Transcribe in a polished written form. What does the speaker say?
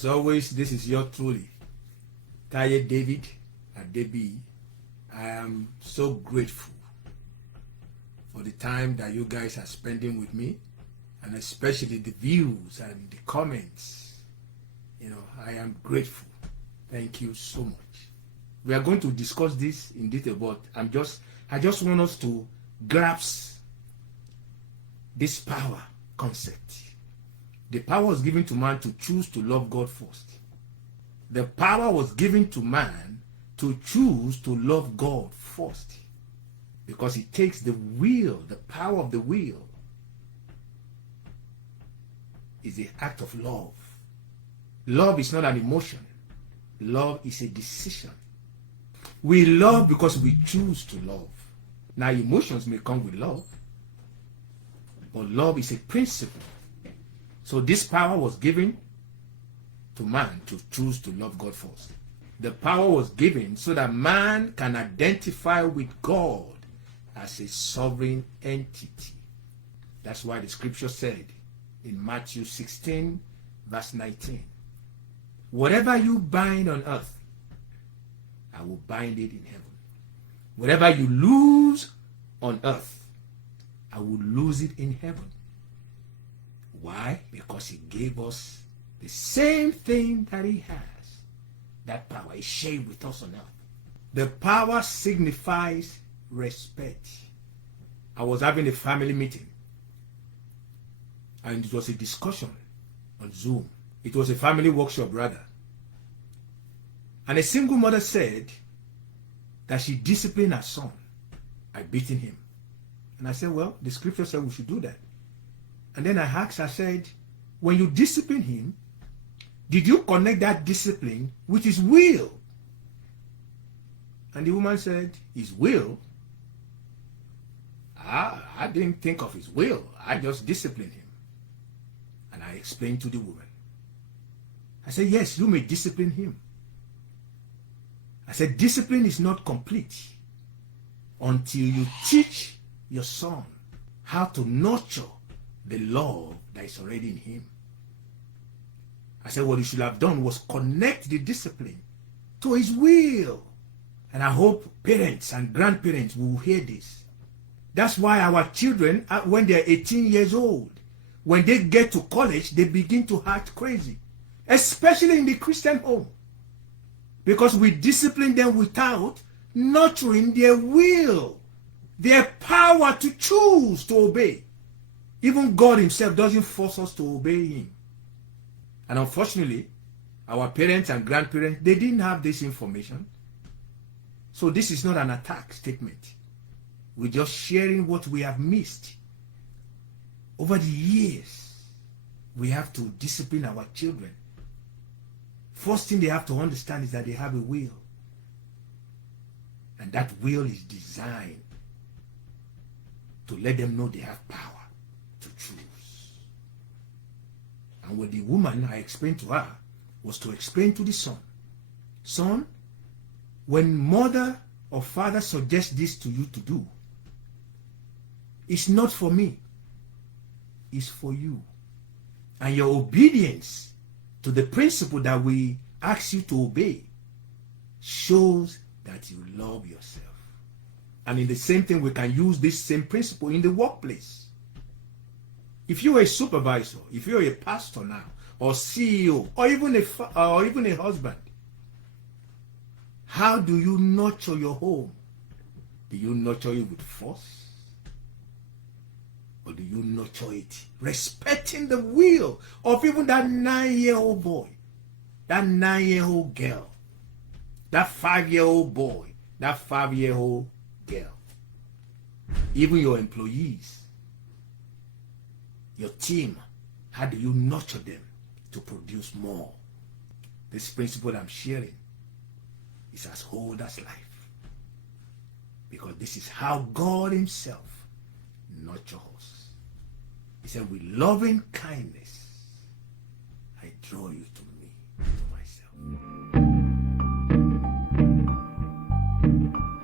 As always, this is your truly, Taye David Adebi. I am so grateful for the time that you guys are spending with me, and especially the views and the comments. I am grateful. Thank you so much. We are going to discuss this in detail, but I just want us to grasp this power concept. The power was given to man to choose to love God first. The power was given to man to choose to love God first. Because it takes the will, the power of the will is the act of love. Love is not an emotion. Love is a decision. We love because we choose to love. Now, emotions may come with love, but love is a principle. So this power was given to man to choose to love God first. The power was given so that man can identify with God as a sovereign entity. That's why the scripture said in Matthew 16, verse 19, whatever you bind on earth, I will bind it in heaven. Whatever you lose on earth, I will lose it in heaven. Why? Because he gave us the same thing that he has. That power is shared with us on earth. The power signifies respect. I was having a family meeting, and it was a discussion on Zoom. It was a family workshop rather. And a single mother said that she disciplined her son by beating him. And I said, well, the scripture said we should do that. And then I asked, I said, when you discipline him, did you connect that discipline with his will? And the woman said, his will? I didn't think of his will. I just disciplined him. And I explained to the woman. I said, yes, you may discipline him. I said, discipline is not complete until you teach your son how to nurture the love that is already in him. I said, what you should have done was connect the discipline to his will. And I hope parents and grandparents will hear this. That's why our children, when they're 18 years old, when they get to college, they begin to act crazy. Especially in the Christian home. Because we discipline them without nurturing their will, their power to choose to obey. Even God himself doesn't force us to obey him. And unfortunately, our parents and grandparents, they didn't have this information. So this is not an attack statement. We're just sharing what we have missed. Over the years, we have to discipline our children. First thing they have to understand is that they have a will. And that will is designed to let them know they have power to choose. And with the woman, I explained to her, was to explain to the son, son, when mother or father suggests this to you to do, it's not for me, it's for you. And your obedience to the principle that we ask you to obey shows that you love yourself. And in the same thing, we can use this same principle in the workplace. If you're a supervisor, if you're a pastor now, or CEO, or even a husband, how do you nurture your home? Do you nurture it with force? Or do you nurture it respecting the will of even that 9-year-old boy, that 9-year-old girl, that 5-year-old boy, that 5-year-old girl, even your employees, your team? How do you nurture them to produce more? This principle I'm sharing is as old as life, because this is how God himself nurtures us. He said, with loving kindness, I draw you to me, to myself.